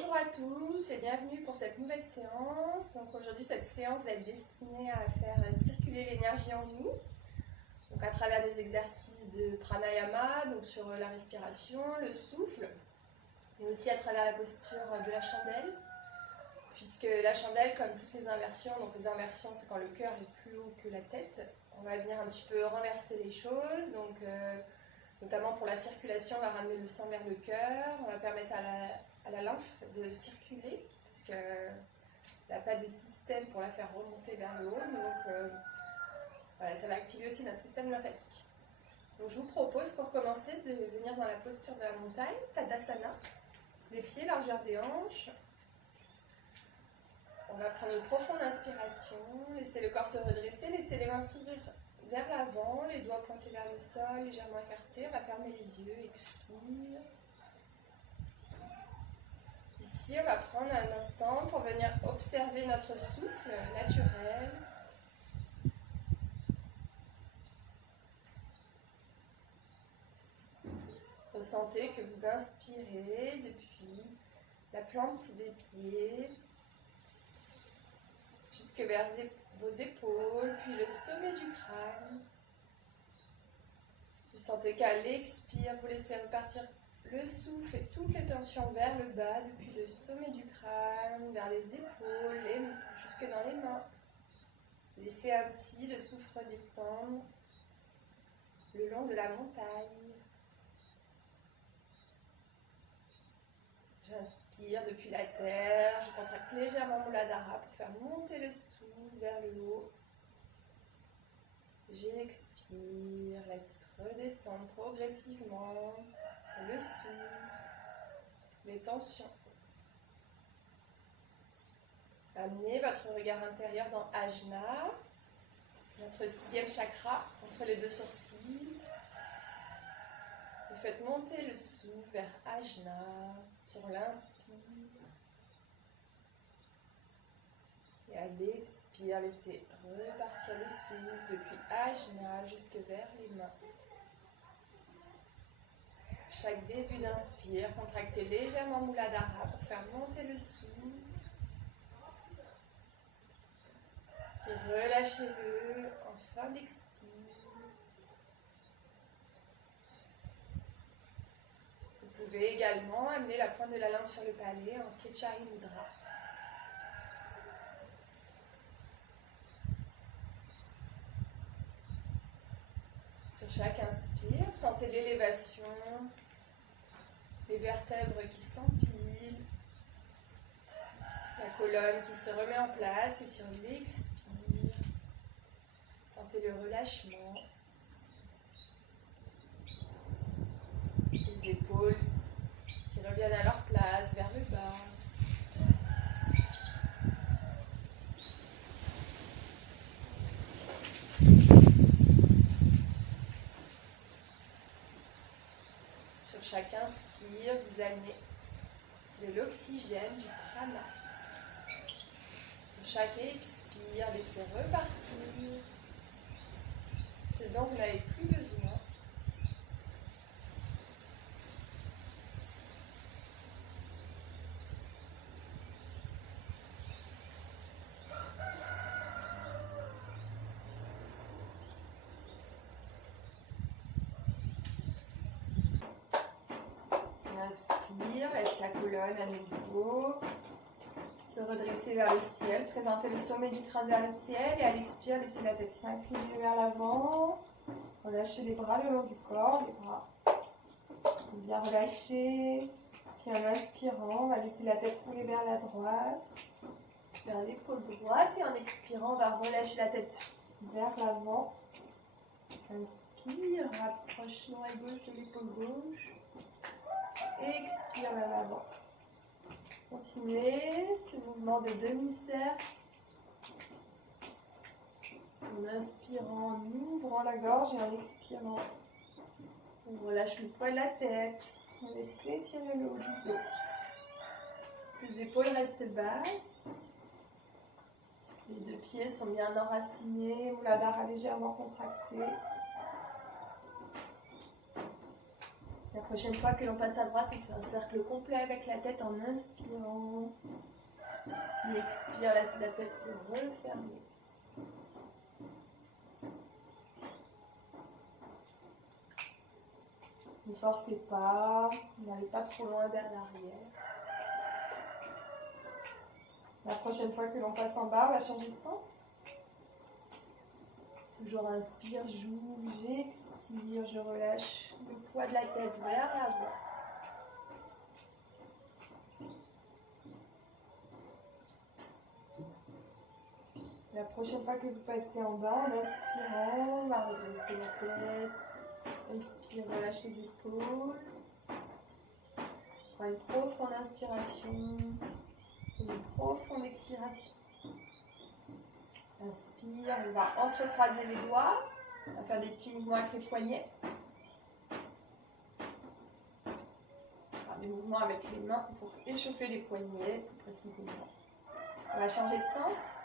Bonjour à tous et bienvenue pour cette nouvelle séance. Donc aujourd'hui cette séance va être destinée à faire circuler l'énergie en nous, donc à travers des exercices de pranayama, donc sur la respiration, le souffle, mais aussi à travers la posture de la chandelle, puisque la chandelle, comme toutes les inversions, donc les inversions c'est quand le cœur est plus haut que la tête, on va venir un petit peu renverser les choses, donc notamment pour la circulation, on va ramener le sang vers le cœur, on va permettre à la lymphe de circuler, parce qu'elle n'a pas de système pour la faire remonter vers le haut, donc voilà, ça va activer aussi notre système lymphatique. Donc je vous propose pour commencer de venir dans la posture de la montagne, Tadasana, les pieds, largeur des hanches. On va prendre une profonde inspiration, laisser le corps se redresser, laisser les mains s'ouvrir vers l'avant, les doigts pointés vers le sol, légèrement écartés. On va fermer les yeux, expire. Ici, on va prendre un instant pour venir observer notre souffle naturel. Ressentez que vous inspirez depuis la plante des pieds jusque vers vos épaules, puis le sommet du crâne. Vous sentez qu'à l'expire, vous laissez repartir le souffle et toutes les tensions vers le bas, depuis le sommet du crâne, vers les épaules, jusque dans les mains. Laissez ainsi le souffle redescendre le long de la montagne. J'inspire depuis la terre, je contracte légèrement Muladhara pour faire monter le souffle vers le haut. J'expire, laisse redescendre progressivement le souffle, les tensions. Amenez votre regard intérieur dans Ajna, notre 6e chakra, entre les deux sourcils. Vous faites monter le souffle vers Ajna sur l'inspire. Et à l'expire, laissez repartir le souffle depuis Ajna jusque vers les mains. Chaque début d'inspire, contractez légèrement Muladhara pour faire monter le souffle. Puis relâchez-le en fin d'expire. Vous pouvez également amener la pointe de la langue sur le palais en Ketchari Mudra. Sur chaque inspire, sentez l'élévation, les vertèbres qui s'empilent, la colonne qui se remet en place, et sur l'expire, sentez le relâchement, les épaules qui reviennent à leur place vers le bas. Sur chaque inspire, vous amenez de l'oxygène, du prana. Sur chaque expire, laissez repartir ce dont vous n'avez plus besoin. Inspire, laisse la colonne à nouveau se redresser vers le ciel, présentez le sommet du crâne vers le ciel et à l'expire, laissez la tête s'incliner vers l'avant, relâchez les bras le long du corps, les bras bien relâchés, puis en inspirant, on va laisser la tête rouler vers la droite, vers l'épaule droite et en expirant, on va relâcher la tête vers l'avant. Inspire, rapprochement à gauche de l'épaule gauche. Expire vers l'avant. Continuez ce mouvement de demi-cercle. En inspirant, en ouvrant la gorge et en expirant, on relâche le poids de la tête. On laisse étirer le haut du dos. Les épaules restent basses. Les deux pieds sont bien enracinés. Muladhara légèrement contracté. La Prochaine fois que l'on passe à droite, on fait un cercle complet avec la tête en inspirant. Puis expire, laisse la tête se refermer. Ne forcez pas, n'allez pas trop loin vers l'arrière. La prochaine fois que l'on passe en bas, on va changer de sens. Toujours inspire, j'ouvre, j'expire, je relâche le poids de la tête vers l'avant. La prochaine fois que vous passez en bas, en inspirant, on va redresser la tête. Expire, relâche les épaules. Prends une profonde inspiration et une profonde expiration. Inspire, on va entrecroiser les doigts. On va faire des petits mouvements avec les poignets. Enfin, des mouvements avec les mains pour échauffer les poignets plus précisément. On va changer de sens.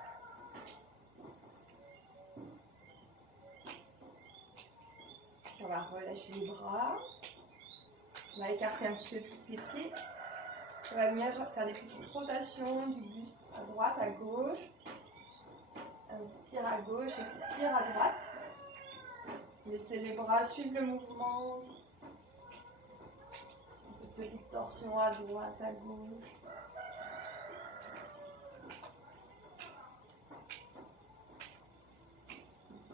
On va relâcher les bras. On va écarter un petit peu plus les pieds. On va venir faire des petites rotations du buste à droite, à gauche. Inspire à gauche, expire à droite. Laissez les bras suivre le mouvement. Cette petite torsion à droite, à gauche.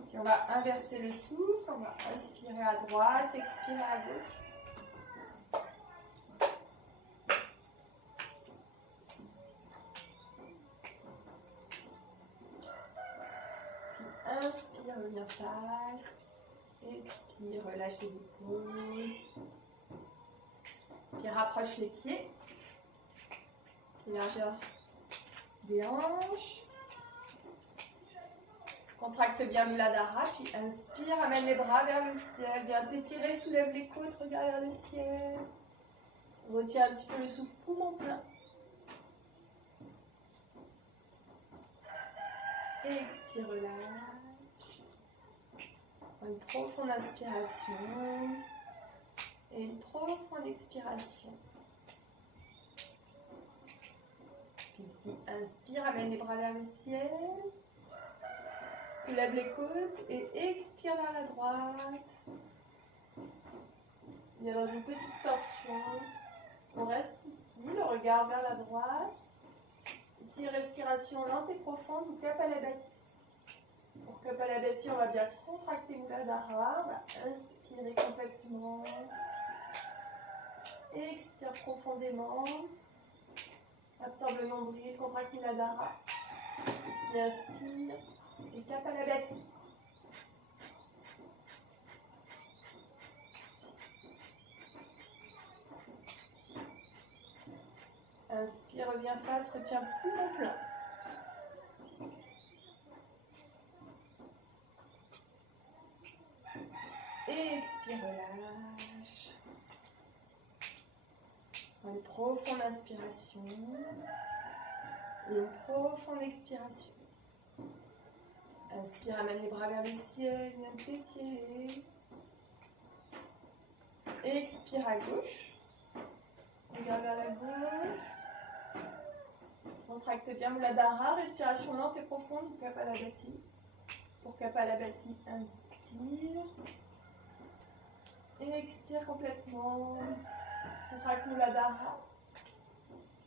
Puis on va inverser le souffle. On va inspirer à droite, expirer à gauche. Inspire, reviens face. Expire, relâche les épaules. Puis rapproche les pieds. Puis largeur des hanches. Contracte bien Muladhara. Puis inspire, amène les bras vers le ciel. Viens t'étirer, soulève les côtes, regarde vers le ciel. Retiens un petit peu le souffle, poumon plein. Et expire, relâche. Une profonde inspiration et une profonde expiration. Ici, inspire, amène les bras vers le ciel. Soulève les côtes et expire vers la droite. Il y a dans une petite torsion. On reste ici, le regard vers la droite. Ici, respiration lente et profonde ou Kapalabhati. Pour Kapalabhati, on va bien contracter Muladhara. On va inspirer complètement. Expire profondément. Absorbe le nombril, contracte Muladhara. Puis inspire et Kapalabhati. Inspire, reviens face, retiens poumon plein. Et expire, relâche. Une profonde inspiration et une profonde expiration. Inspire, amène les bras vers le ciel, viens t'étirer. Expire à gauche. Regarde vers la gauche. Contracte bien Muladhara, respiration lente et profonde pour Kapalabhati. Pour Kapalabhati, inspire. Et expire complètement. Contracte Muladhara.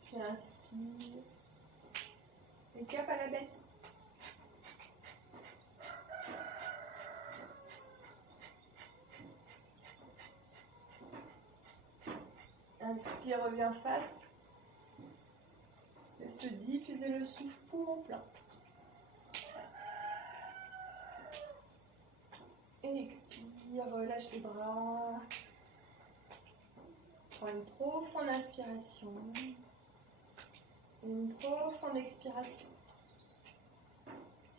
Puis inspire. Et Kapalabhati. Inspire, reviens face. Laisse diffuser le souffle poumon plein. Et expire, relâche les bras. Prends une profonde inspiration et une profonde expiration.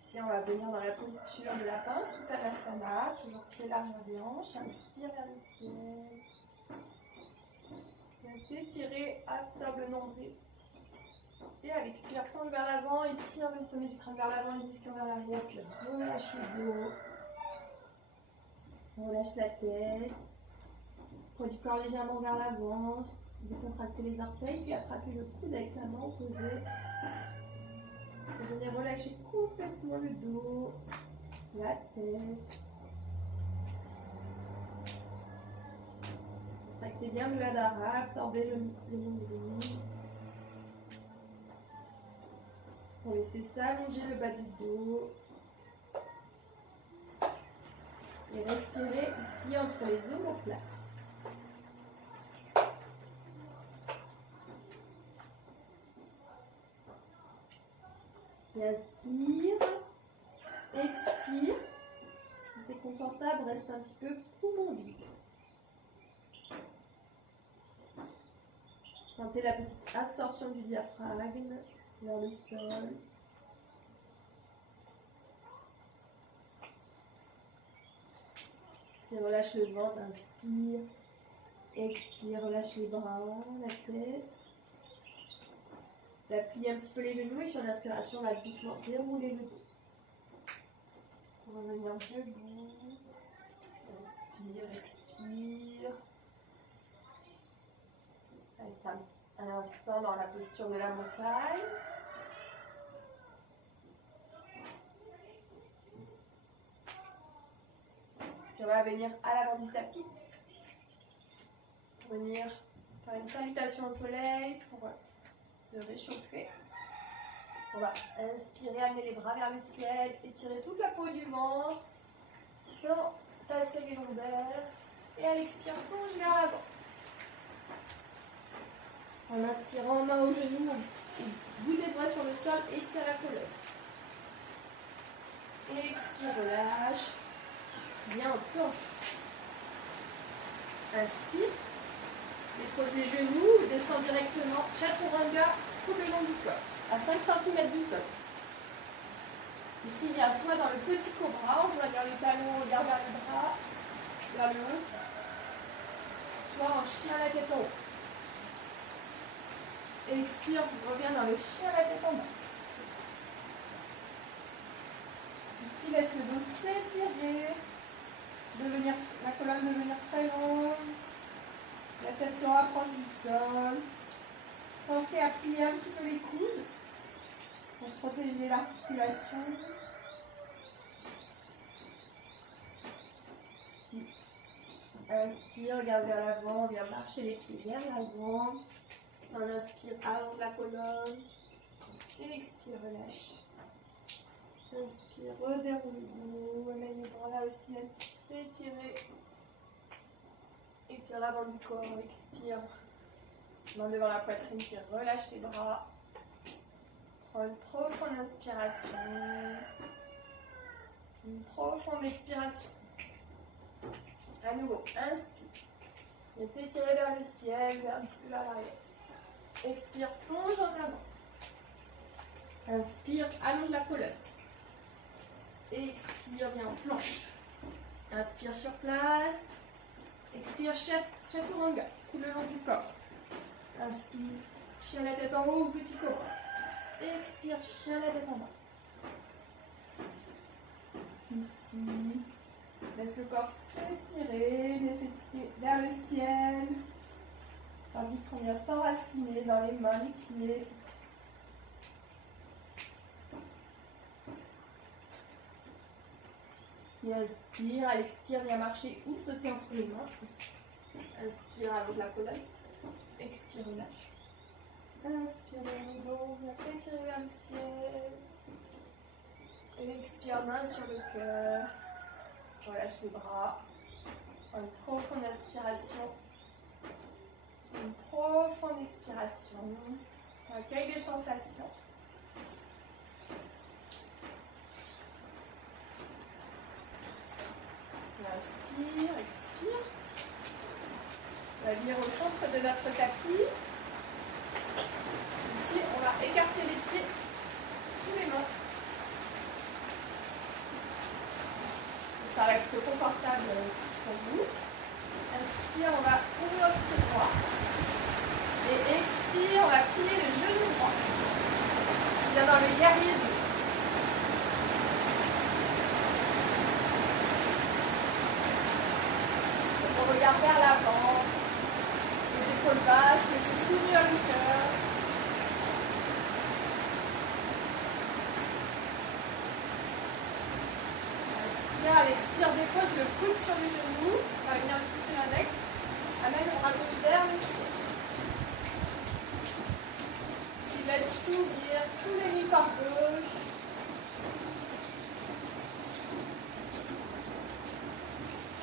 Ici, on va venir dans la posture de la pince, Uttanasana, toujours pied largeur des hanches. Inspire vers le ciel. T'étirer, absorbe le nombril. Et à l'expire, plonge vers l'avant, étire le sommet du crâne vers l'avant, les ischions vers l'arrière, puis relâche le dos. Relâche la tête. Poids du corps légèrement vers l'avant, décontractez les orteils, puis attrapez le coude avec la main opposée. Vous allez relâcher complètement le dos, la tête. Contractez bien le Muladhara, absorbez le nombril. Pour laisser s'allonger le bas du dos. Et respirez ici entre les omoplates. Et inspire, expire. Si c'est confortable, reste un petit peu poumon vide. Sentez la petite absorption du diaphragme vers le sol. Et relâche le ventre, inspire, expire, relâche les bras, la tête. Pliez un petit peu les genoux et sur l'inspiration, on va doucement dérouler le dos. On va revenir debout. Inspire, expire. Reste un instant dans la posture de la montagne. Puis on va venir à l'avant du tapis. Venir faire une salutation au soleil pour se réchauffer. On va inspirer, amener les bras vers le ciel, étirer toute la peau du ventre, sans tasser les lombaires. Et à l'expire, plonge vers l'avant. En inspirant, main au genou, bout des doigts sur le sol, étire la colonne. Et expire, relâche. Bien en planche. Inspire. Dépose les genoux, descend directement. Chaturanga, coupe le long du corps, à 5 cm du sol. Ici, bien, soit dans le petit cobra, en joignant les talons, regarde vers les bras, vers le haut. Soit en chien la tête en haut. Et expire, reviens dans le chien la tête en bas. Ici, laisse le dos s'étirer. La colonne devenir très longue. La tête se rapproche du sol. Pensez à plier un petit peu les coudes pour protéger l'articulation. Inspire, regarde vers l'avant, viens marcher les pieds vers l'avant. On inspire, allonge la colonne. Et expire, relâche. Inspire, redéroule le dos, amène les bras vers le ciel. Étirez. Étire l'avant du corps, expire. Main devant la poitrine, puis relâche les bras. Prends une profonde inspiration. Une profonde expiration. À nouveau, inspire. Et t'étirer vers le ciel, vers un petit peu vers l'arrière. Expire, plonge en avant. Inspire, allonge la colonne. Expire, viens en planche. Inspire sur place. Expire, chaturanga, coupe le long du corps. Inspire, chien la tête en haut ou petit cobra. Expire, chien la tête en bas. Ici, laisse le corps s'étirer, les fessiers vers le ciel. Tandis qu'on vient s'enraciner dans les mains, les pieds. Et inspire, à l'expire, viens marcher ou sauter entre les mains. Inspire, allonge la colonne. Expire, relâche. Inspire vers le dos, viens t'étirer vers le ciel. Et expire, main sur le cœur. Relâche les bras. Une profonde inspiration. Une profonde expiration. Accueille les sensations. Inspire, expire. On va venir au centre de notre tapis. Ici, on va écarter les pieds sous les mains. Donc, ça reste confortable pour vous. Inspire, on va ouvrir le pied droit. Et expire, on va plier le genou droit. On vient dans le guerrier 2. On regarde vers l'avant. épaules basses, laissez s'ouvrir le cœur. Inspire, à l'expire, dépose le coude sur le genou. On va venir le pousser l'index. Amène le bras gauche vers le ciel. S'il laisse s'ouvrir tous les mi-corps gauche.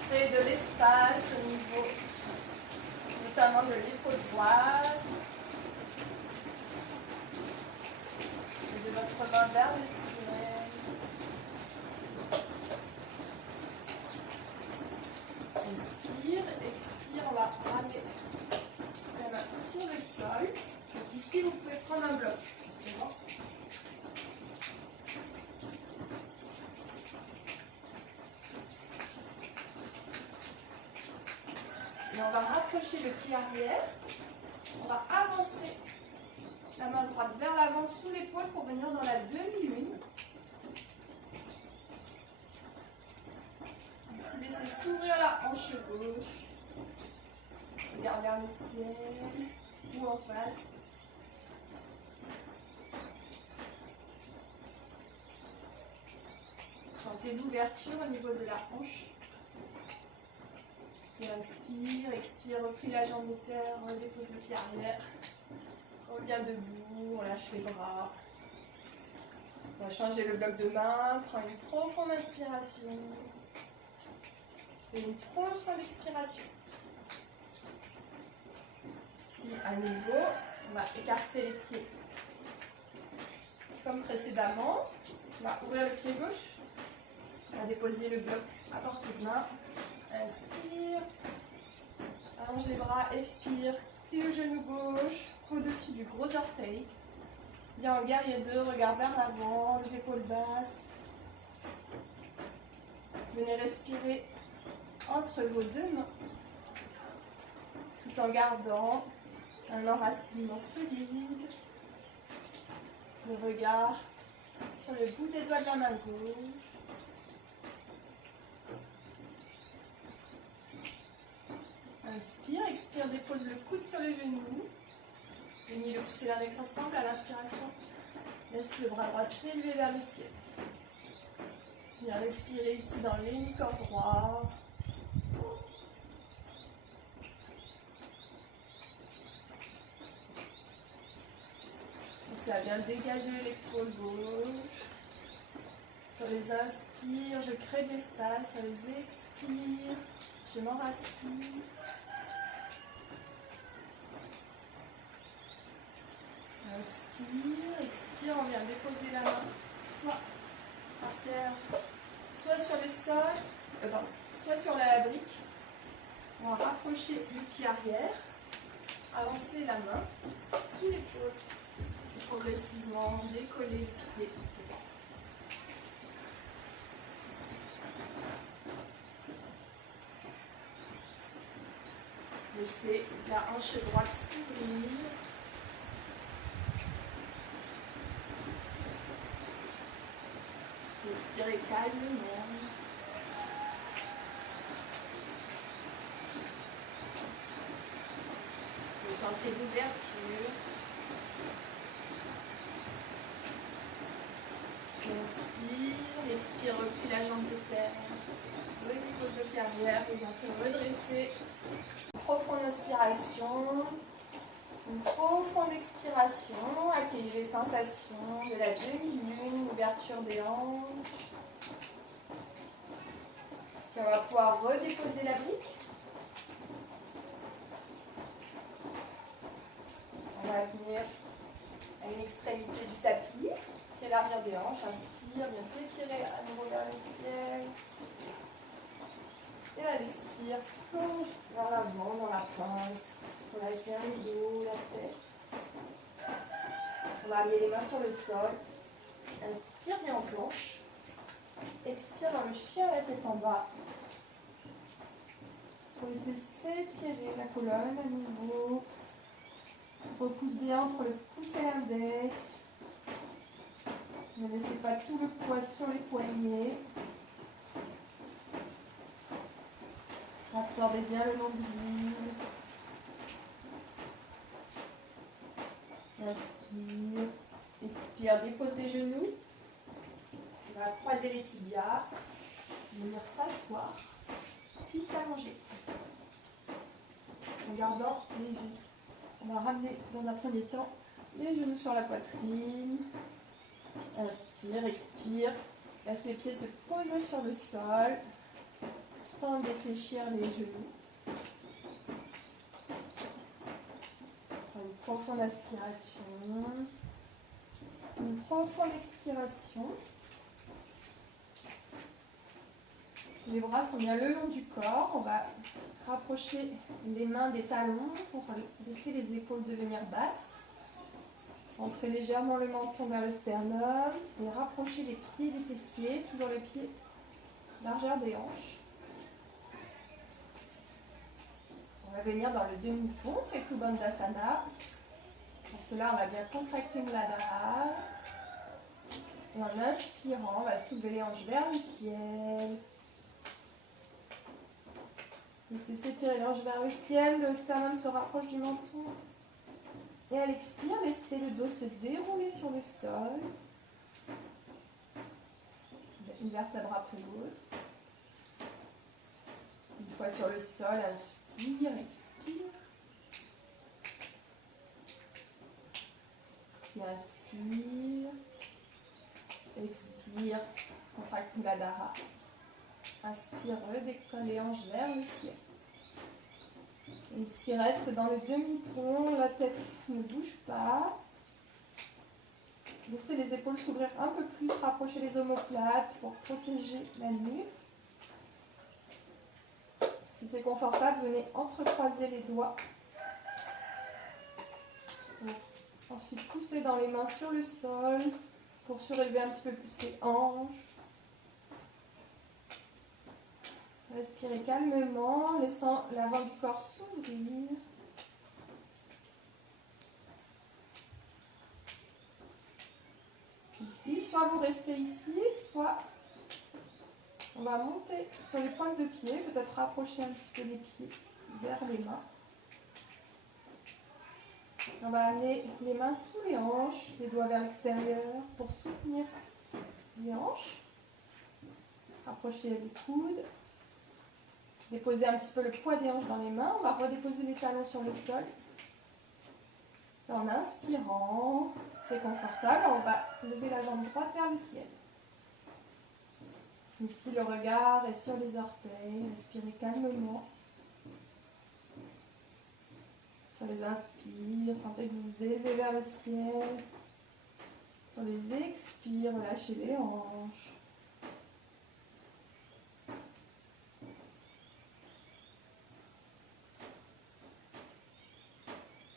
Créer de l'espace au niveau notamment de l'épaule droite et de votre main vers le ciel. Inspire, expire, on va ramener la main sur le sol. Donc ici, vous pouvez prendre un bloc. Justement. Et on va rapprocher le pied arrière. On va avancer la main droite vers l'avant sous l'épaule pour venir dans la demi-lune. Ici, laissez s'ouvrir la hanche gauche. Regarde vers le ciel ou en face. Sentez l'ouverture au niveau de la hanche. Et inspire, expire, replie la jambe de terre, on dépose le pied arrière. On revient debout, on lâche les bras. On va changer le bloc de main, prends une profonde inspiration. Et une profonde expiration. Si à nouveau, on va écarter les pieds. Comme précédemment, on va ouvrir le pied gauche. On va déposer le bloc à portée de main. Inspire, allonge les bras, expire, plie le genou gauche au-dessus du gros orteil. Viens en guerrier 2, regard vers l'avant, les épaules basses. Venez respirer entre vos deux mains, tout en gardant un enracinement solide. Le regard sur le bout des doigts de la main gauche. Inspire, expire, dépose le coude sur le genou. Venez le pousser l'index ensemble à l'inspiration. Laisse le bras droit s'élever vers le ciel. Viens respirer ici dans l'hémicorps droit. Pensez à bien dégager l'épaule gauche. Sur les inspires, je crée de l'espace. Sur les expires, je m'enracine. Inspire, expire, on vient déposer la main soit par terre, soit sur le sol, soit sur la brique. On va rapprocher le pied arrière, avancer la main sous l'épaule, progressivement décoller le pied. Laissez la hanche droite s'ouvrir. Respirez calmement. Vous sentez l'ouverture. Inspire, expire, replie la jambe de terre. Redépose le pied arrière et bientôt redresser. Profonde inspiration. Une profonde expiration, accueillez les sensations de la demi-lune, ouverture des hanches. Et on va pouvoir redéposer la brique. On va venir à une extrémité du tapis, qui est l'arrière des hanches. Inspire, bien étirer à nouveau vers le ciel. Et là, l'expire, plonge vers l'avant dans la pince. On lâche bien le dos, la tête. On va amener les mains sur le sol. Inspire bien en planche. Expire dans le chien à la tête en bas. Pour laisser s'étirer la colonne à nouveau. Repousse bien entre le pouce et l'index. Ne laissez pas tout le poids sur les poignets. Absorbez bien le nombril. Inspire, expire, dépose les genoux. On va croiser les tibias, venir s'asseoir, puis s'allonger. En gardant les genoux. On va ramener dans un premier temps les genoux sur la poitrine. Inspire, expire. Laisse les pieds se poser sur le sol sans défléchir les genoux. Prends une profonde inspiration. Une profonde expiration. Les bras sont bien le long du corps. On va rapprocher les mains des talons pour laisser les épaules devenir basses. Centrer légèrement le menton vers le sternum et rapprocher les pieds des fessiers, toujours les pieds largeur des hanches. On va venir dans le demi-pont, c'est Bandhasana. Pour cela, on va bien contracter Muladhara. Et en inspirant, on va soulever les hanches vers le ciel. Laissez s'étirer les hanches vers le ciel, le sternum se rapproche du menton. Et à l'expire, laissez le dos se dérouler sur le sol. Une vertèbre après l'autre. Une fois sur le sol, inspire, expire. Puis inspire, expire, contracte Muladhara. Inspire, redécolle les hanches vers le ciel. Et ici, reste dans le demi-pont, la tête ne bouge pas. Laissez les épaules s'ouvrir un peu plus, rapprochez les omoplates pour protéger la nuque. Si c'est confortable, venez entrecroiser les doigts. Ensuite, poussez dans les mains sur le sol pour surélever un petit peu plus les hanches. Respirez calmement, laissant l'avant du corps s'ouvrir. Ici, soit vous restez ici, soit on va monter sur les pointes de pied, peut-être rapprocher un petit peu les pieds vers les mains. On va amener les mains sous les hanches, les doigts vers l'extérieur pour soutenir les hanches. Rapprochez les coudes. Déposez un petit peu le poids des hanches dans les mains. On va redéposer les talons sur le sol. En inspirant, si c'est confortable, on va lever la jambe droite vers le ciel. Ici, le regard est sur les orteils. Respirez calmement. Sur les inspires, sentez que vous vous élevez vers le ciel. Sur les expires, relâchez les hanches.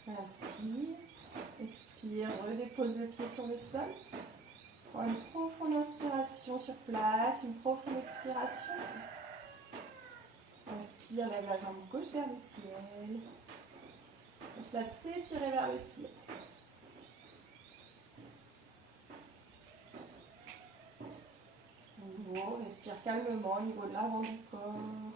Inspire, expire, redépose le pied sur le sol. Prends une profonde inspiration sur place, une profonde expiration. Inspire, lève la jambe gauche vers le ciel. Laisse-la s'étirer vers le ciel. Nouveau, respire calmement au niveau de l'avant du corps.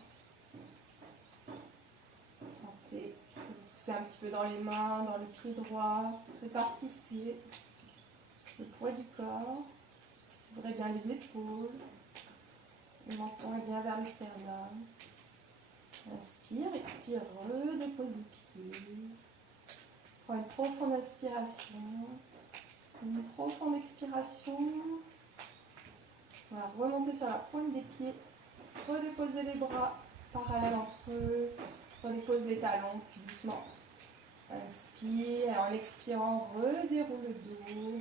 Sentez que vous poussez un petit peu dans les mains, dans le pied droit. Répartissez le poids du corps. Ouvrez bien les épaules. Le menton est bien vers le sternum. Inspire, expire, redépose le pied. Prends une profonde inspiration. Une profonde expiration. On va remonter sur la pointe des pieds. Redéposer les bras parallèles entre eux. Redépose les talons, puis doucement. Inspire, et en expirant, redéroule le dos.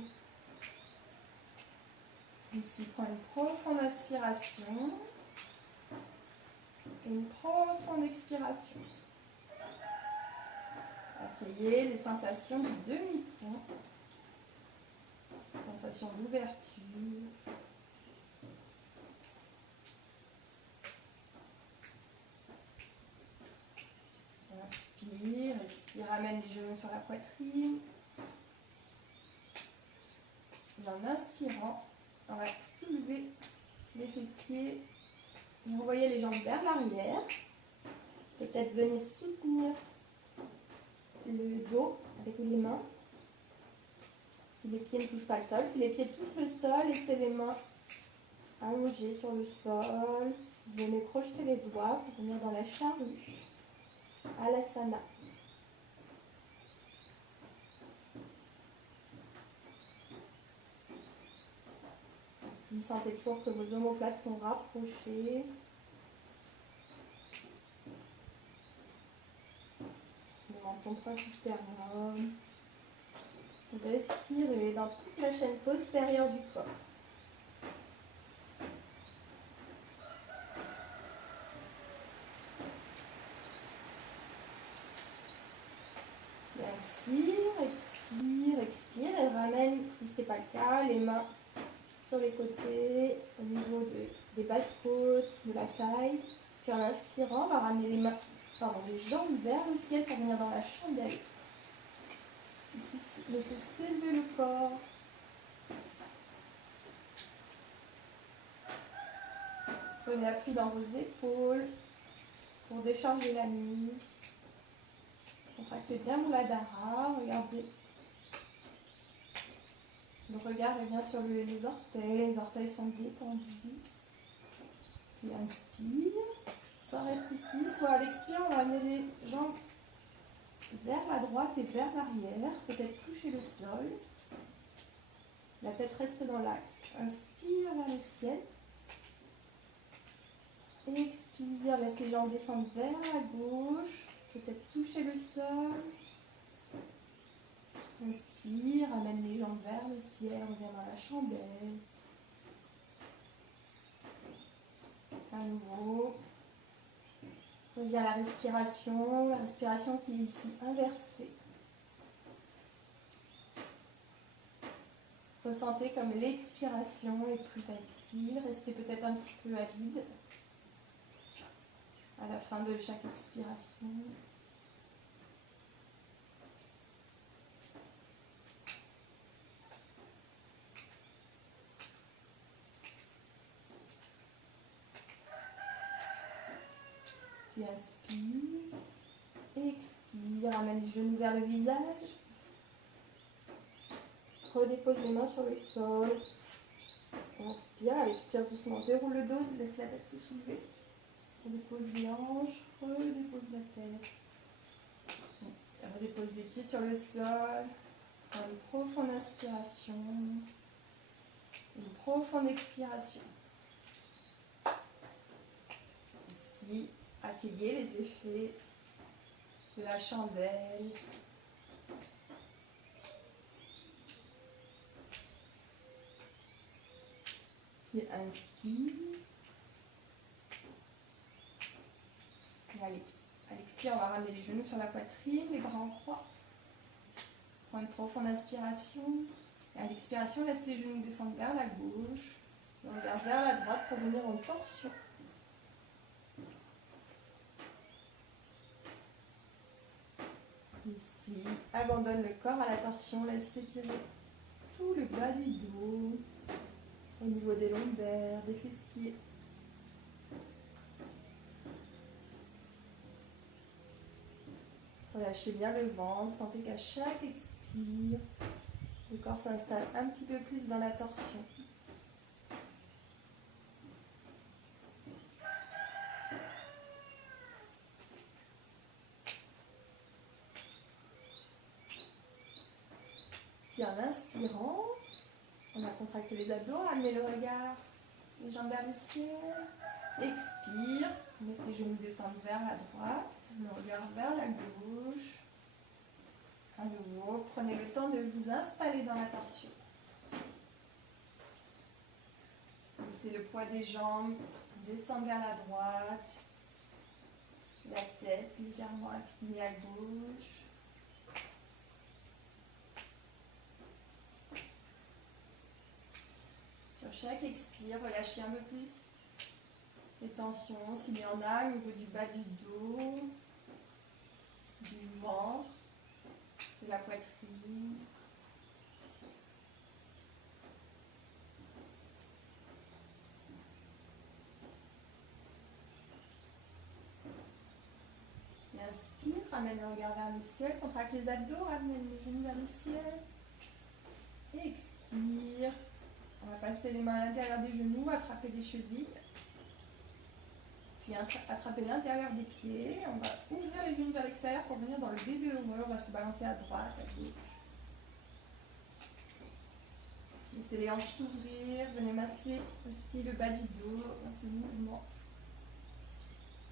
Ici, prends une profonde inspiration. Et une profonde expiration. Accueillez les sensations du demi-pont. Sensation d'ouverture. Inspire, expire, ramène les genoux sur la poitrine. Et en inspirant, on va soulever les fessiers et envoyer les jambes vers l'arrière. Peut-être venez soutenir le dos avec les mains. Les pieds ne touchent pas le sol. Si les pieds touchent le sol, laissez les mains allongées sur le sol. Vous venez crocheter les doigts pour venir dans la charrue. Alasana. Si sentez toujours que vos omoplates sont rapprochées. Le menton proche du sternum. Respirez dans toute la chaîne postérieure du corps. Et inspire, expire, expire. Et ramène, si ce n'est pas le cas, les mains sur les côtés, au niveau des basses côtes, de la taille. Puis en inspirant, on va ramener les jambes vers le ciel pour venir dans la chandelle. Ici, laissez s'élever le corps. Prenez appui dans vos épaules pour décharger la nuit. Contractez bien Muladhara. Regardez. Le regard revient sur les orteils. Les orteils sont détendus. Puis inspire. Soit reste ici, soit à l'expire, on va amener les jambes vers la droite et vers l'arrière. Peut-être toucher le sol. La tête reste dans l'axe. Inspire vers le ciel. Expire, laisse les jambes descendre vers la gauche. Peut-être toucher le sol. Inspire, amène les jambes vers le ciel, reviens dans la chandelle. À nouveau. Reviens à la respiration qui est ici inversée. Ressentez comme l'expiration est plus facile. Restez peut-être un petit peu à vide à la fin de chaque expiration. Puis inspire, expire, ramène les genoux vers le visage. Redépose les mains sur le sol. Inspire, expire doucement, déroule le dos, laisse la tête se soulever. Redépose les hanches, redépose la tête. Redépose les pieds sur le sol. Prends une profonde inspiration. Une profonde expiration. Ici, accueillez les effets de la chandelle. Puis inspire. Et à l'expire, on va ramener les genoux sur la poitrine, les bras en croix. Prends une profonde inspiration. Et à l'expiration, laisse les genoux descendre vers la gauche. Et on regarde vers la droite pour venir en torsion. Ici, abandonne le corps à la torsion, laisse s'étirer tout le bas du dos, au niveau des lombaires, des fessiers. Relâchez bien le ventre, sentez qu'à chaque expire, le corps s'installe un petit peu plus dans la torsion. Puis en inspirant, on a contracté les abdos, amenez le regard, les jambes vers le ciel. Expire, laisse les genoux descendre vers la droite, le regard vers la gauche. À nouveau, prenez le temps de vous installer dans la torsion. Laissez le poids des jambes descendre vers la droite, la tête légèrement inclinée à gauche. Sur chaque expire, relâchez un peu plus les tensions, s'il y en a, au niveau du bas du dos, du ventre, de la poitrine. Et inspire, ramène le regard vers le ciel, contracte les abdos, ramène les genoux vers le ciel. Et expire. On va passer les mains à l'intérieur des genoux, attraper les chevilles. Puis attraper l'intérieur des pieds. On va ouvrir les genoux vers l'extérieur pour venir dans le bébé heureux. On va se balancer à droite, à gauche. Laissez les hanches s'ouvrir. Venez masser aussi le bas du dos dans ce mouvement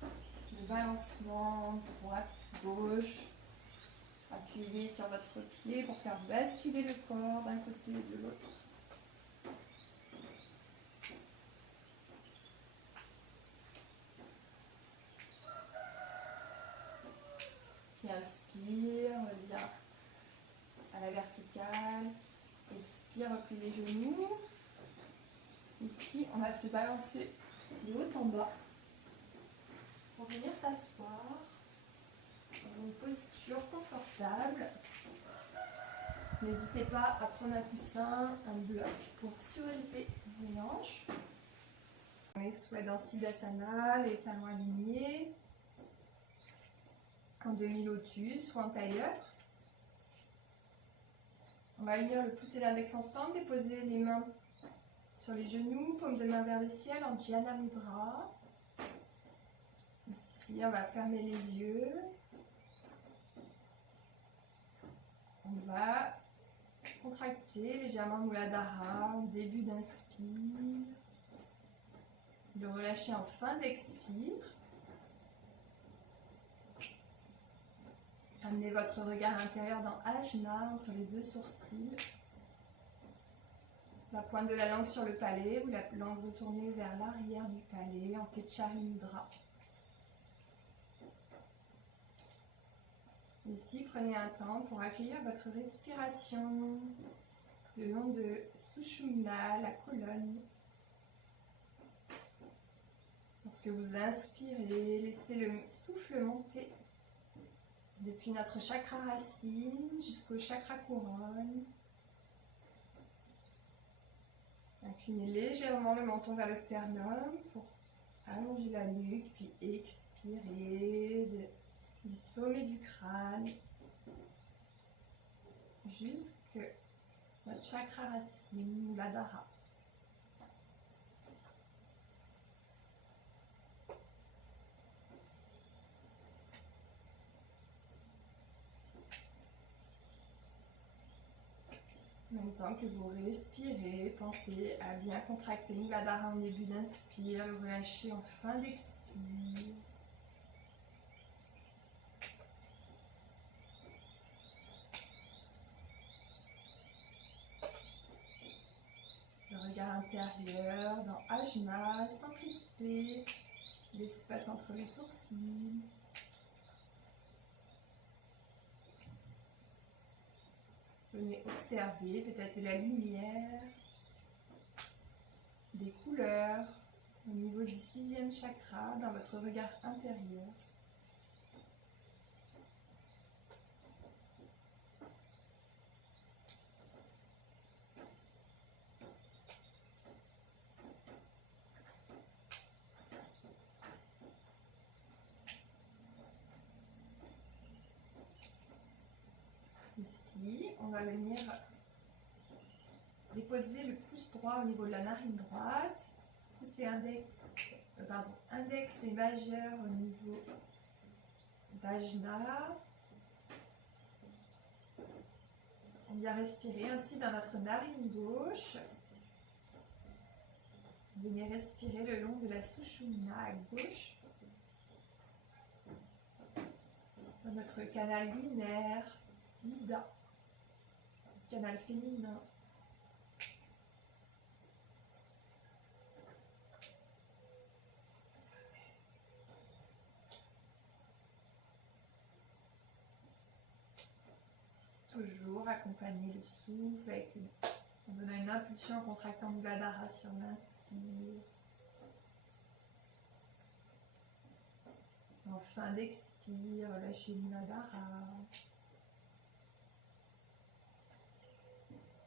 de balancement droite, gauche. Appuyez sur votre pied pour faire basculer le corps d'un côté et de l'autre. Puis inspire, revient à la verticale. Expire, replie les genoux. Ici, on va se balancer de haut en bas pour venir s'asseoir dans une posture confortable. N'hésitez pas à prendre un coussin, un bloc pour surélever les hanches. On est soit dans Siddhasana, les talons alignés, en demi-lotus ou en tailleur. On va unir le pouce et l'index ensemble, déposer les mains sur les genoux, paume de main vers le ciel en Jnana Mudra. Ici, on va fermer les yeux. On va contracter légèrement Muladhara en début d'inspire. Le relâcher en fin d'expire. Amenez votre regard intérieur dans Ajna, entre les deux sourcils. La pointe de la langue sur le palais ou la langue retournée vers l'arrière du palais en Ketchari Mudra. Ici, prenez un temps pour accueillir votre respiration le long de Sushumna, la colonne. Lorsque vous inspirez, laissez le souffle monter depuis notre chakra racine jusqu'au chakra couronne. Inclinez légèrement le menton vers le sternum pour allonger la nuque, puis expirez du sommet du crâne jusqu'à notre chakra racine, Muladhara. En même temps que vous respirez, pensez à bien contracter Muladhara en début d'inspire, le relâcher en fin d'expire. Le regard intérieur dans Ajna, sans crisper, l'espace entre les sourcils. Venez observer peut-être de la lumière, des couleurs au niveau du 6e chakra dans votre regard intérieur. Ici, on va venir déposer le pouce droit au niveau de la narine droite, pouce et index et majeur au niveau d'Ajna. On vient respirer ainsi dans notre narine gauche. Venez respirer le long de la Sushumna à gauche. Dans notre canal lunaire, Ida, canal féminin. Toujours accompagner le souffle en donnant une impulsion en contractant Muladhara sur l'inspire. En fin d'expire, relâchez Muladhara.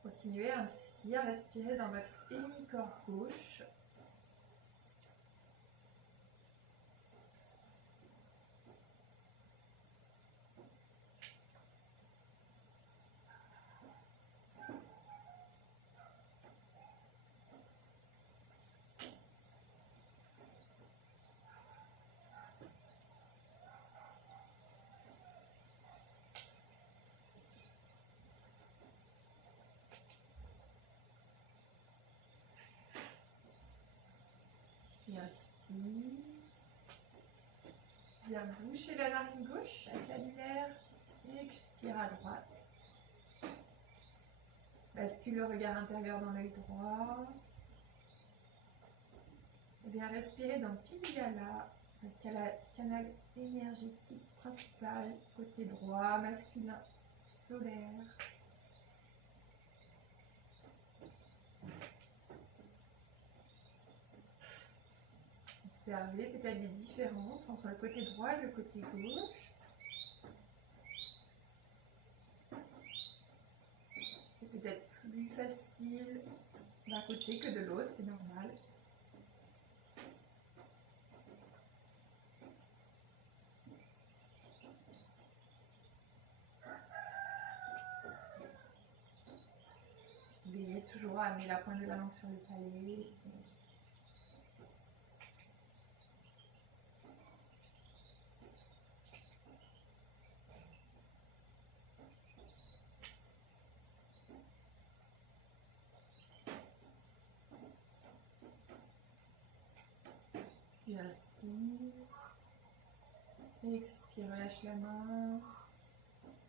Continuez ainsi à respirer dans votre hémicorps gauche. Bien boucher la narine gauche avec l'annulaire. Expire à droite. Bascule le regard intérieur dans l'œil droit. Et bien respirer dans Pingala, le canal énergétique principal, côté droit, masculin, solaire. Observez peut-être des différences entre le côté droit et le côté gauche. C'est peut-être plus facile d'un côté que de l'autre, c'est normal. Veillez toujours à amener la pointe de la langue sur le palais. Puis inspire. Expire, relâche la main.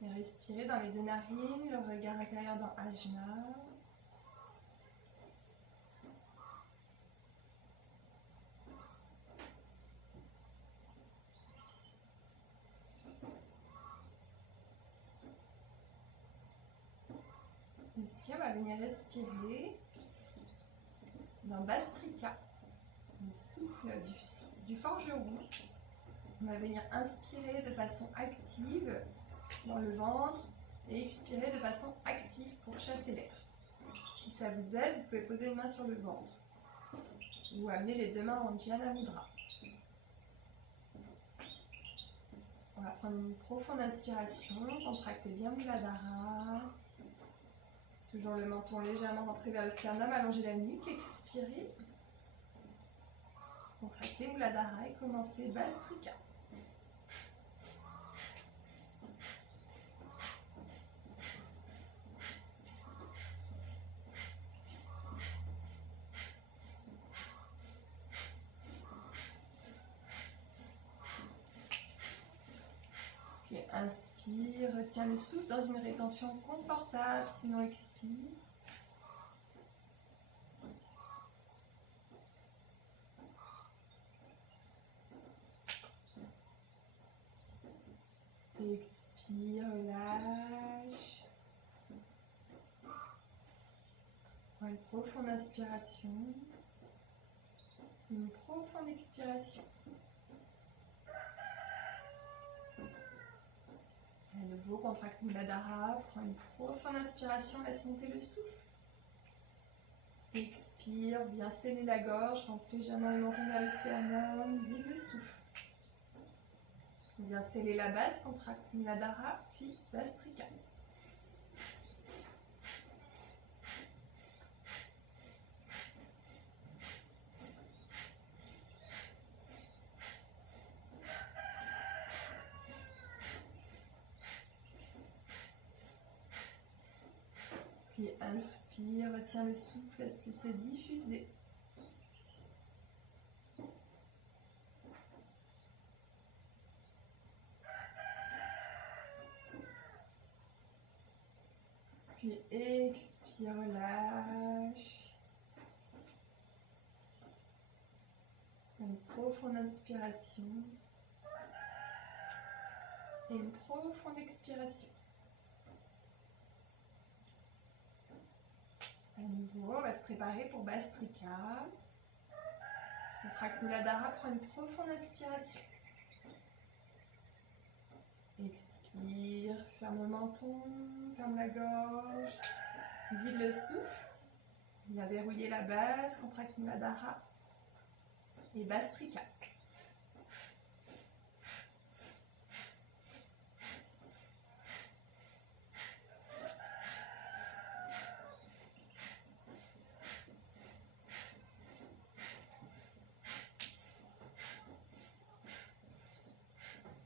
Et respirez dans les deux narines, le regard intérieur dans Ajna. Ici, on va venir respirer dans Bastrika, le souffle du forgeron. On va venir inspirer de façon active dans le ventre et expirer de façon active pour chasser l'air. Si ça vous aide, vous pouvez poser une main sur le ventre ou amener les deux mains en Dhyana Mudra. On va prendre une profonde inspiration, contractez bien Muladhara. Toujours le menton légèrement rentré vers le sternum, allongez la nuque, expirez. Contractez Muladhara et commencez Bastrika. Inspire, retiens le souffle dans une rétention confortable, sinon expire. Expire, relâche. Prends une profonde inspiration. Une profonde expiration. À nouveau, contracte Muladhara, prends une profonde inspiration, laisse monter le souffle. Expire, viens sceller la gorge, rentre légèrement le menton vers le sternum, vide le souffle. Viens sceller la base, contracte Muladhara, puis Bastrika. Puis inspire, retiens le souffle, laisse-le se diffuser. Puis expire, relâche. Une profonde inspiration. Et une profonde expiration. À nouveau, on va se préparer pour Bastrika. Contracte Muladhara, prends une profonde inspiration. Expire, ferme le menton, ferme la gorge, vide le souffle. Viens verrouiller la base, contracte Muladhara et Bastrika.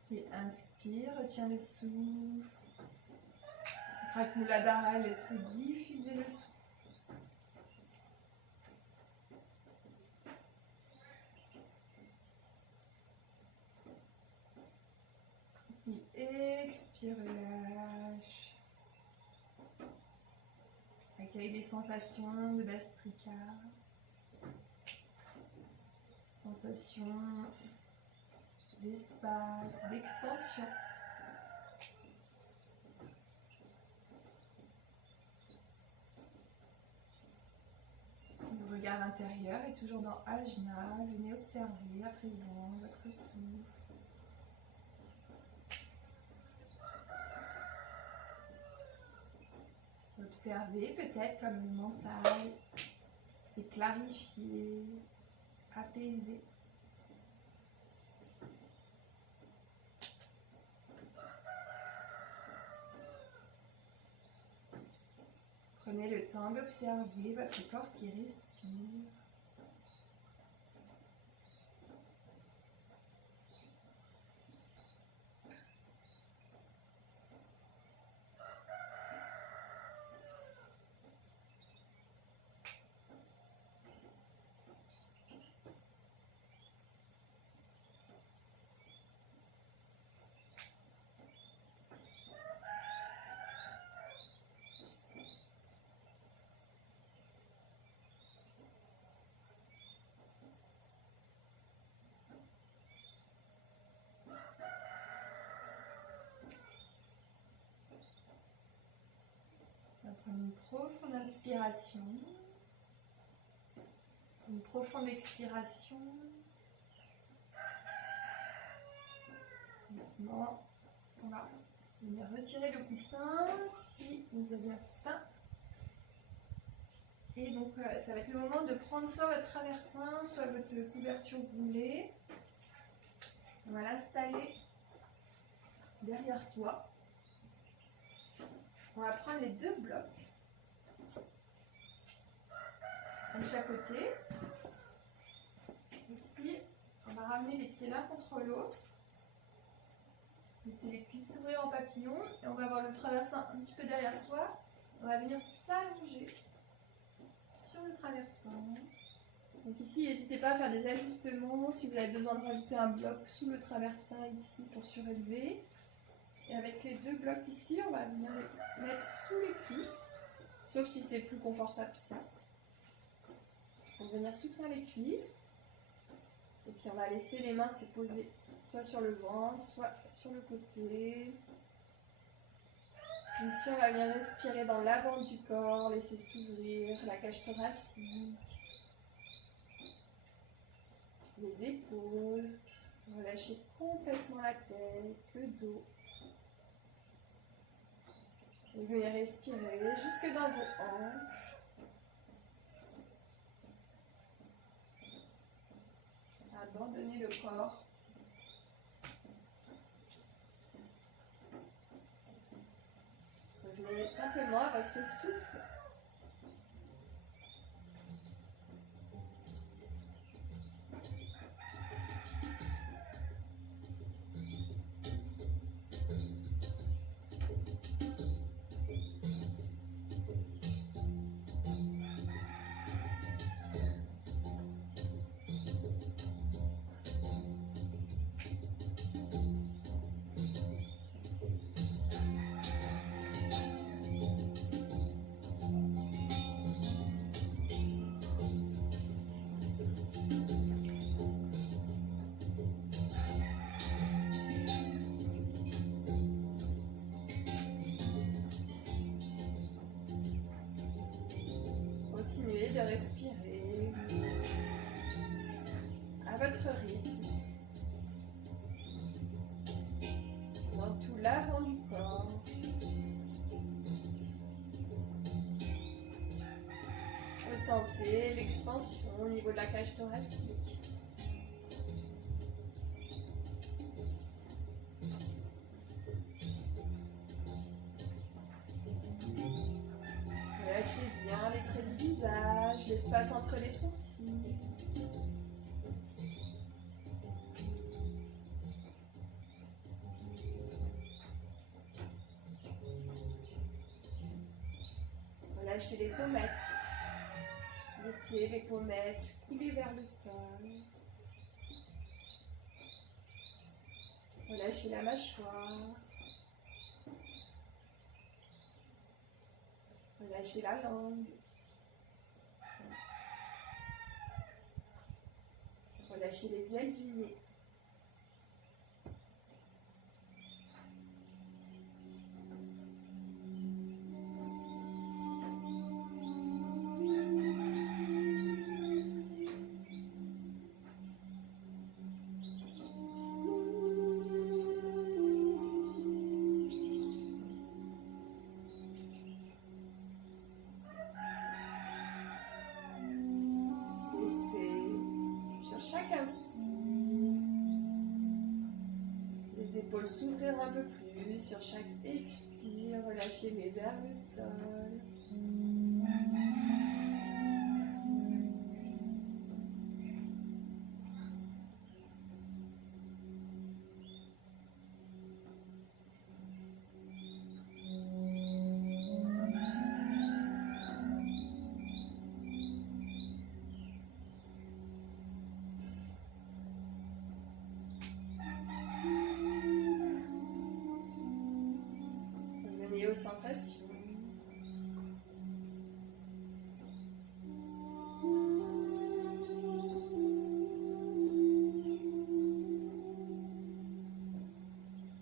Puis inspire, retiens le souffle. Contracte Muladhara, laisse diffuser le souffle. qui relâche. Accueille les sensations de Bastrika. Sensations d'espace, d'expansion. Le regard intérieur est toujours dans Ajna. Venez observer à présent votre souffle. Observez peut-être comme le mental s'est clarifié, apaisé. Prenez le temps d'observer votre corps qui respire. Prenez une profonde inspiration, une profonde expiration. Doucement, on va venir retirer le coussin si vous avez un coussin. Et donc ça va être le moment de prendre soit votre traversin, soit votre couverture roulée. On va l'installer derrière soi. On va prendre les deux blocs, un de chaque côté. Ici, on va ramener les pieds l'un contre l'autre. Laisser les cuisses s'ouvrir en papillon. Et on va avoir le traversin un petit peu derrière soi. On va venir s'allonger sur le traversin. Donc ici, n'hésitez pas à faire des ajustements. Si vous avez besoin de rajouter un bloc sous le traversin ici pour surélever. Et avec les deux blocs ici, on va venir les mettre sous les cuisses, sauf si c'est plus confortable ça. On va venir soutenir les cuisses. Et puis on va laisser les mains se poser soit sur le ventre, soit sur le côté. Ici, on va venir respirer dans l'avant du corps, laisser s'ouvrir la cage thoracique, les épaules. Relâchez complètement la tête, le dos. Vous venez respirer jusque dans vos hanches. Abandonnez le corps. Revenez simplement à votre souffle. Continuez de respirer à votre rythme, dans tout l'avant du corps. Ressentez l'expansion au niveau de la cage thoracique. Relâchez bien les traits du visage, l'espace entre les sourcils. Relâchez les pommettes. Laissez les pommettes couler vers le sol. Relâchez la mâchoire. Relâchez la langue. Relâchez les ailes du nez. Chaque inspire, les épaules s'ouvrir un peu plus. Sur chaque expire, relâchez les vers le sol. Aux sensations.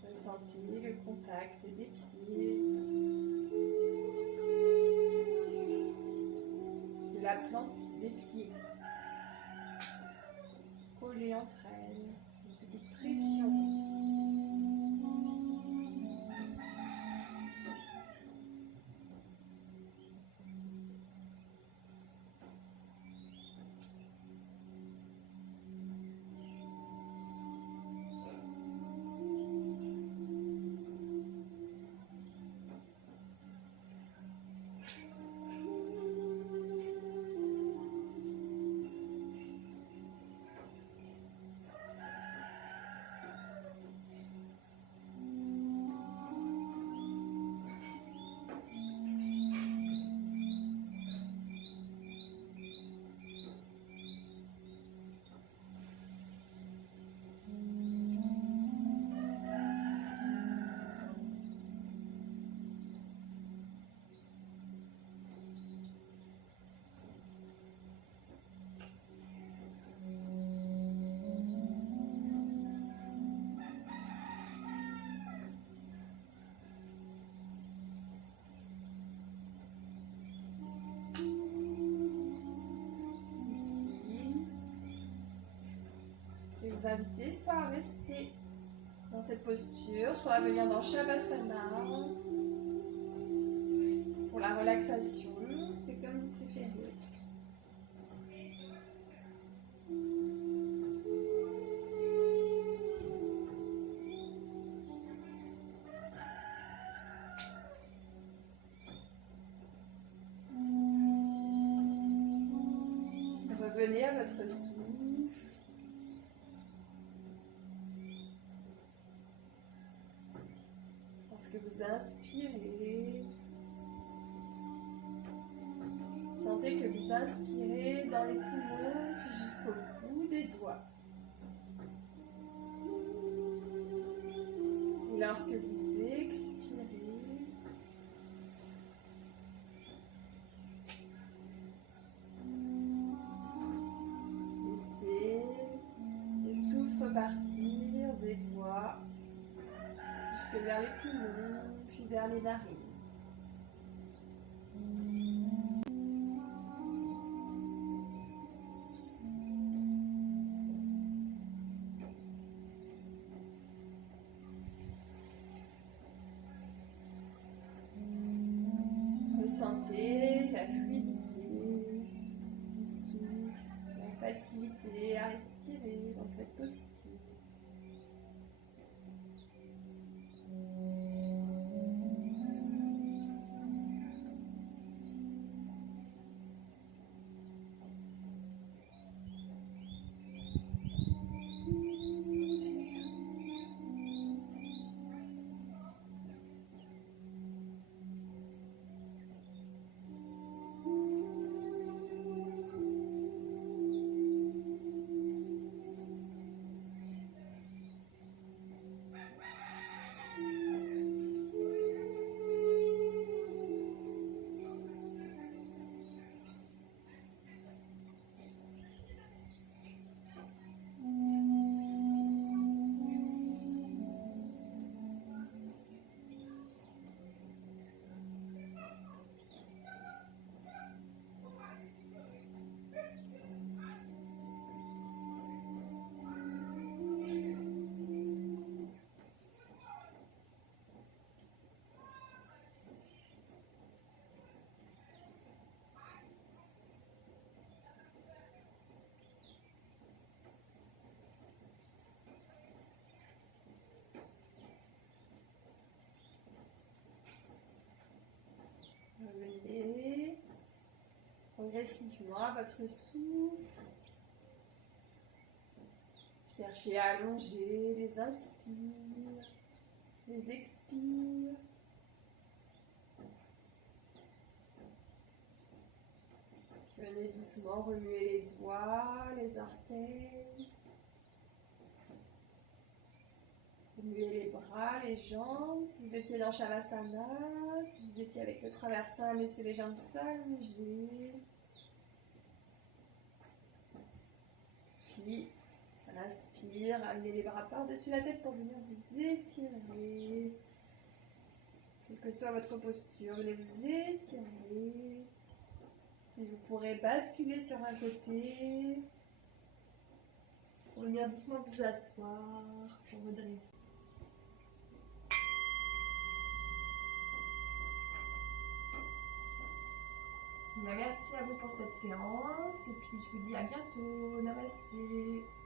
Ressentez le contact des pieds, de la plante des pieds, collées entre elles, une petite pression. Vous inviter soit à rester dans cette posture, soit à venir dans Shavasana pour la relaxation, c'est comme vous préférez. Revenez à votre souffle. Lorsque vous inspirez, sentez que vous inspirez dans les poumons, puis jusqu'au bout des doigts. Et lorsque vous expirez, laissez le souffle partir des doigts jusque vers les poumons, puis vers les narines. Ressentez la fluidité du souffle, la facilité à respirer dans cette posture. progressivement à votre souffle. Cherchez à allonger les inspires, les expires. Venez doucement remuer les doigts, les orteils. Remuez les bras, les jambes. Si vous étiez dans Shavasana, si vous étiez avec le traversin, laissez les jambes s'allonger. Puis, inspire, amenez les bras par-dessus la tête pour venir vous étirer. Quelle que soit votre posture, venez vous étirer. Et vous pourrez basculer sur un côté pour venir doucement vous asseoir, pour vous dresser. Merci à vous pour cette séance et puis je vous dis à bientôt. Namasté.